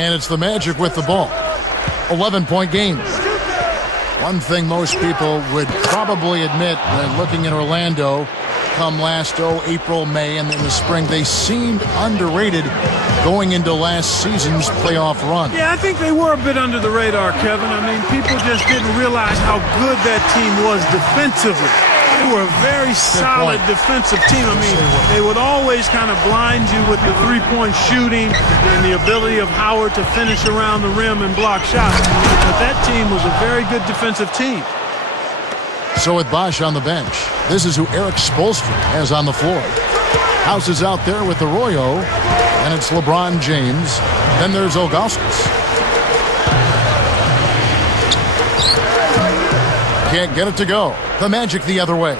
And it's the Magic with the ball. 11-point game. One thing most people would probably admit when looking at Orlando come last April, May, and in the spring, they seemed underrated going into last season's playoff run. Yeah, I think they were a bit under the radar, Kevin. I mean, people just didn't realize how good that team was defensively. They were a very solid defensive team. I mean, they would always kind of blind you with the three-point shooting and the ability of Howard to finish around the rim and block shots. But that team was a very good defensive team. So with Bosch on the bench, this is who Eric Spoelstra has on the floor. House is out there with Arroyo, and it's LeBron James. Then there's Ilgauskas. Can't get it to go. The Magic the other way.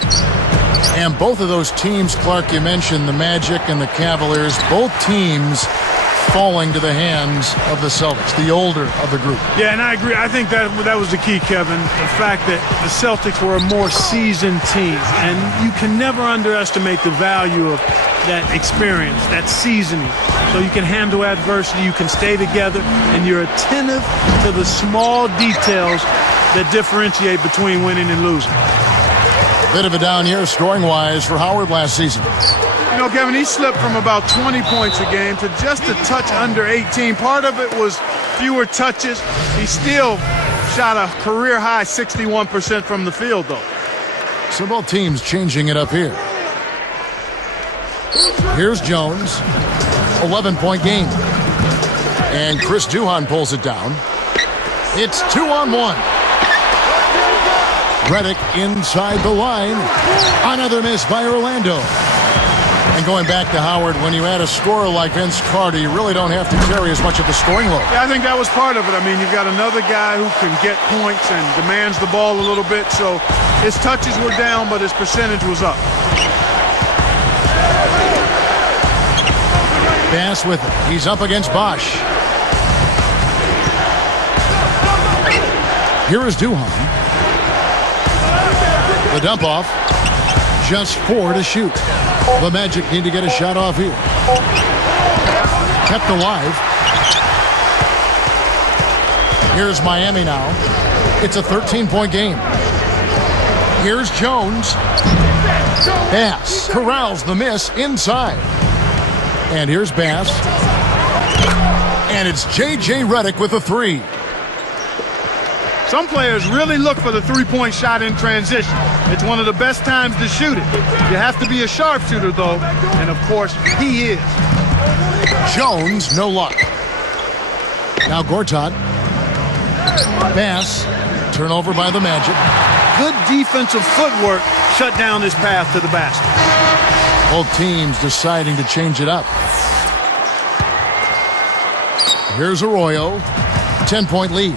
And both of those teams, Clark, you mentioned the Magic and the Cavaliers, both teams falling to the hands of the Celtics, the older of the group. Yeah, and I agree. I think that was the key, Kevin. The fact that the Celtics were a more seasoned team. And you can never underestimate the value of that experience, that seasoning. So you can handle adversity, you can stay together, and you're attentive to the small details that differentiate between winning and losing. Bit of a down year scoring-wise for Howard last season. You know, Kevin, he slipped from about 20 points a game to just a touch under 18. Part of it was fewer touches. He still shot a career-high 61% from the field, though. So both teams changing it up here. Here's Jones. 11-point game. And Chris Duhon pulls it down. It's 2-on-1. Redick inside the line. Another miss by Orlando. And going back to Howard, when you add a scorer like Vince Carter, you really don't have to carry as much of the scoring load. Yeah, I think that was part of it. I mean, you've got another guy who can get points and demands the ball a little bit. So his touches were down, but his percentage was up. Bass with it. He's up against Bosch. Here is Duhon. The dump off. Just 4 to shoot. The Magic need to get a shot off here. Kept alive. Here's Miami now. It's a 13-point game. Here's Jones. Bass corrals the miss inside. And here's Bass. And it's J.J. Redick with a 3. Some players really look for the three-point shot in transition. It's one of the best times to shoot it. You have to be a sharpshooter, though, and of course, he is. Jones, no luck. Now Gortat. Bass. Turnover by the Magic. Good defensive footwork shut down his path to the basket. Both teams deciding to change it up. Here's Arroyo. 10-point lead.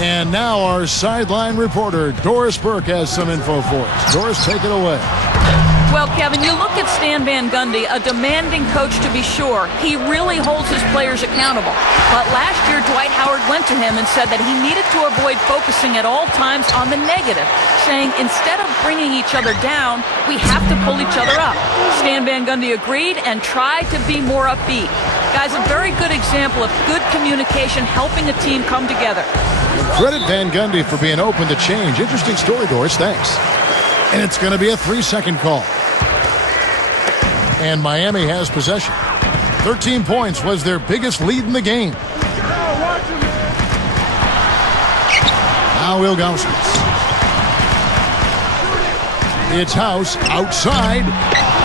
And now our sideline reporter, Doris Burke, has some info for us. Doris, take it away. Well, Kevin, you look at Stan Van Gundy, a demanding coach to be sure. He really holds his players accountable. But last year, Dwight Howard went to him and said that he needed to avoid focusing at all times on the negative, saying instead of bringing each other down, we have to pull each other up. Stan Van Gundy agreed and tried to be more upbeat. Guys, a very good example of good communication helping a team come together. Credit Van Gundy for being open to change. Interesting story, Doris. Thanks. And it's going to be a 3-second call. And Miami has possession. 13 points was their biggest lead in the game. Now Ilgauskas. It's House outside.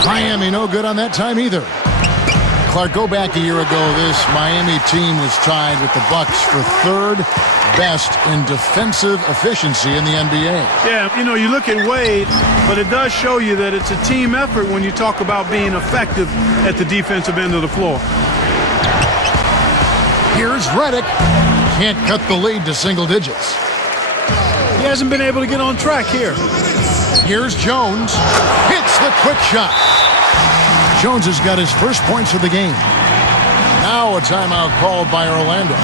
Miami no good on that time either. Clark, go back a year ago. This Miami team was tied with the Bucks for 3rd best in defensive efficiency in the NBA. Yeah, you know, you look at Wade, but it does show you that it's a team effort when you talk about being effective at the defensive end of the floor. Here's Redick. Can't cut the lead to single digits. He hasn't been able to get on track here. Here's Jones. Hits the quick shot. Jones has got his first points of the game. Now a timeout called by Orlando.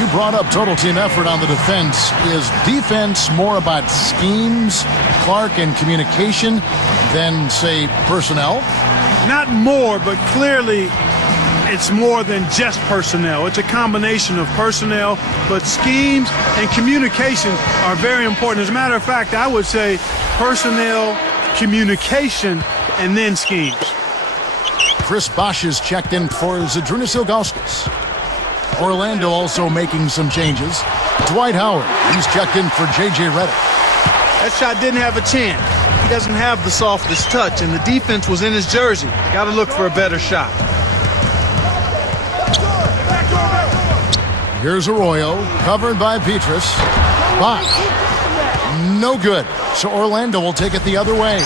You brought up total team effort on the defense. Is defense more about schemes, Clark, and communication than, say, personnel? Not more, but clearly it's more than just personnel. It's a combination of personnel, but schemes and communication are very important. As a matter of fact, I would say personnel, communication, and then schemes. Chris Bosh is checked in for Zydrunas Ilgauskas. Orlando also making some changes. Dwight Howard, he's checked in for J.J. Redick. That shot didn't have a chance. He doesn't have the softest touch, and the defense was in his jersey. Got to look for a better shot. Here's Arroyo, covered by Petrus. Bosh, no good. So Orlando will take it the other way.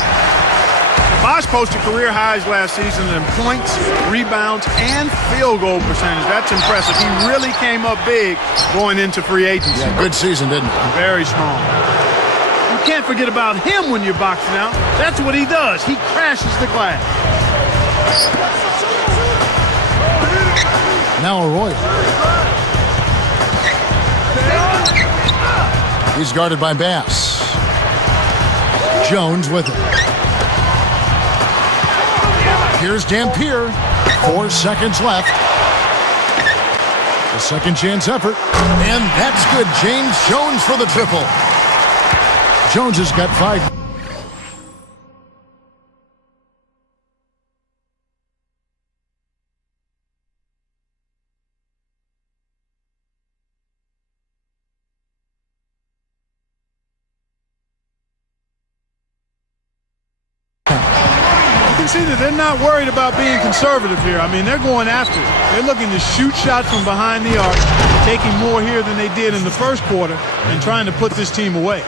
Bosh posted career highs last season in points, rebounds, and field goal percentage. That's impressive. He really came up big going into free agency. Yeah, good season, didn't he? Very strong. You can't forget about him when you're boxing out. That's what he does. He crashes the glass. Now Arroyo. He's guarded by Bass. Jones with it. Here's Dampier. 4 seconds left. A second chance effort. And that's good. James Jones for the triple. Jones has got 5. See that they're not worried about being conservative here. I mean, they're going after it. They're looking to shoot shots from behind the arc, taking more here than they did in the first quarter, and trying to put this team away.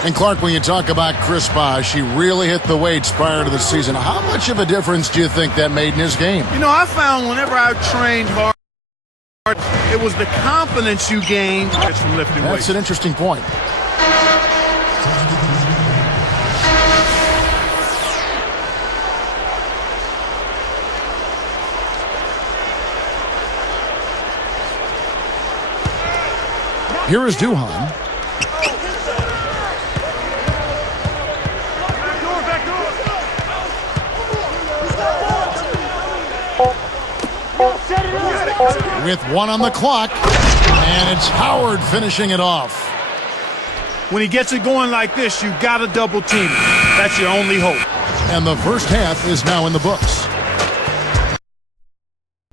And Clark, when you talk about Chris Bosh, he really hit the weights prior to the season. How much of a difference do you think that made in his game? You know, I found whenever I trained hard, it was the confidence you gained from lifting weights. That's an interesting point. Here is Duhan. With 1 on the clock, and it's Howard finishing it off. When he gets it going like this, you got to double team him. That's your only hope. And the first half is now in the books.